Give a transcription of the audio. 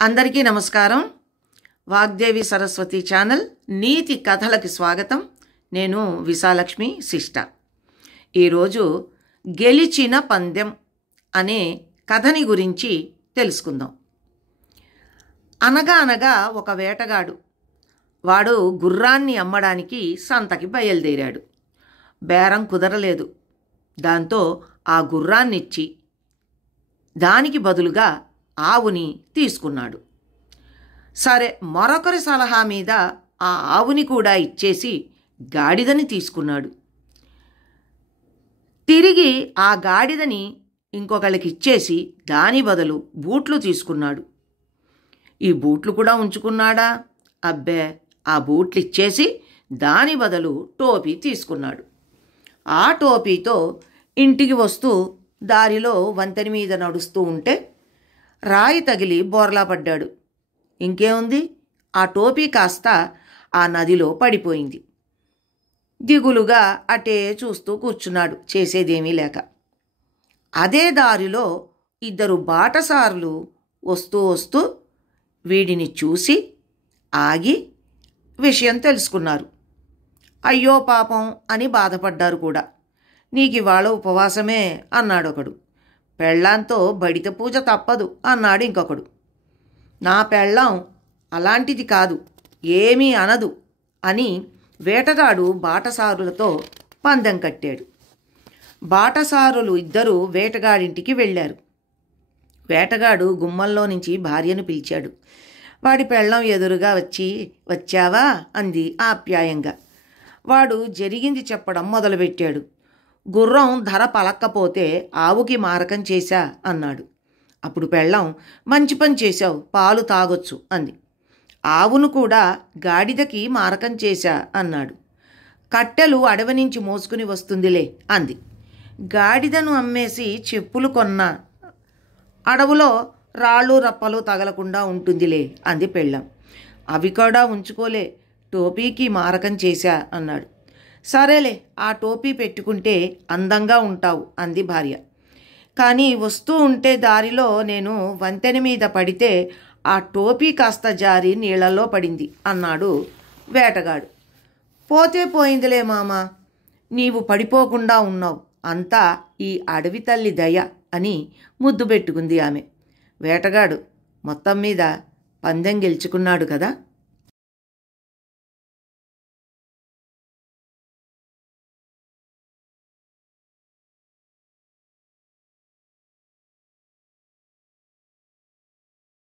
అందరికీ నమస్కారం. వాగ్దేవి సరస్వతి ఛానల్ నీతి కథలకి స్వాగతం. నేను విశాలక్ష్మి సిస్టర్. ఈరోజు గెలిచిన పందెం అనే కథని గురించి తెలుసుకుందాం. అనగా అనగా ఒక వేటగాడు, వాడు గుర్రాన్ని అమ్మడానికి సంతకి బయలుదేరాడు. బేరం కుదరలేదు. దాంతో ఆ గుర్రాన్నిచ్చి దానికి బదులుగా ఆవుని తీసుకున్నాడు. సరే, మరొకరి సలహా మీద ఆ ఆవుని కూడా ఇచ్చేసి గాడిదని తీసుకున్నాడు. తిరిగి ఆ గాడిదని ఇంకొకళ్ళకి ఇచ్చేసి దాని బదులు బూట్లు తీసుకున్నాడు. ఈ బూట్లు కూడా ఉంచుకున్నాడా? అబ్బే, ఆ బూట్లు ఇచ్చేసి దాని బదులు టోపీ తీసుకున్నాడు. ఆ టోపీతో ఇంటికి వస్తూ దారిలో వంతెన మీద నడుస్తూ ఉంటే రాయి తగిలి బోర్లా పడ్డాడు. ఇంకేముంది, ఆ టోపీ కాస్త ఆ నదిలో పడిపోయింది. దిగులుగా అటే చూస్తూ కూర్చున్నాడు, చేసేదేమీ లేక. అదే దారిలో ఇద్దరు బాటసారులు వస్తూ వస్తూ వీడిని చూసి ఆగి విషయం తెలుసుకున్నారు. అయ్యో పాపం అని బాధపడ్డారు కూడా. నీకివాళ ఉపవాసమే అన్నాడొకడు. పెళ్ళాంతో బడిత పూజ తప్పదు అన్నాడు ఇంకొకడు. నా పెళ్ళాం అలాంటిది కాదు, ఏమీ అనదు అని వేటగాడు బాటసారులతో పందెం కట్టాడు. బాటసారులు ఇద్దరూ వేటగాడింటికి వెళ్ళారు. వేటగాడు గుమ్మంలో నుంచి భార్యను పిలిచాడు. వాడి పెళ్ళాం ఎదురుగా వచ్చావా అంది ఆప్యాయంగా. వాడు జరిగింది చెప్పడం మొదలుపెట్టాడు. గుర్రం ధర పలక్కపోతే ఆవుకి మారకం చేశా అన్నాడు. అప్పుడు పెళ్ళాం, మంచి పని చేశావు, పాలు తాగొచ్చు అంది. ఆవును కూడా గాడిదకి మారకం చేశా అన్నాడు. కట్టెలు అడవి నుంచి మోసుకుని వస్తుందిలే అంది. గాడిదను అమ్మేసి చెప్పులు కొన్నా, అడవులో రాళ్ళు రప్పలు తగలకుండా ఉంటుందిలే అంది పెళ్ళాం. అవి కూడా ఉంచుకోలే, టోపీకి మారకం చేశా అన్నాడు. సరేలే, ఆ టోపీ పెట్టుకుంటే అందంగా ఉంటావు అంది భార్య. కానీ వస్తూ ఉంటే దారిలో నేను వంతెన మీద పడితే ఆ టోపీ కాస్త జారి నీళ్లలో పడింది అన్నాడు వేటగాడు. పోతే పోయిందిలే మామ, నీవు పడిపోకుండా ఉన్నావు, అంతా ఈ అడవి తల్లి దయ అని ముద్దు పెట్టుకుంది ఆమె. వేటగాడు మొత్తం మీద పందెం గెలుచుకున్నాడు కదా.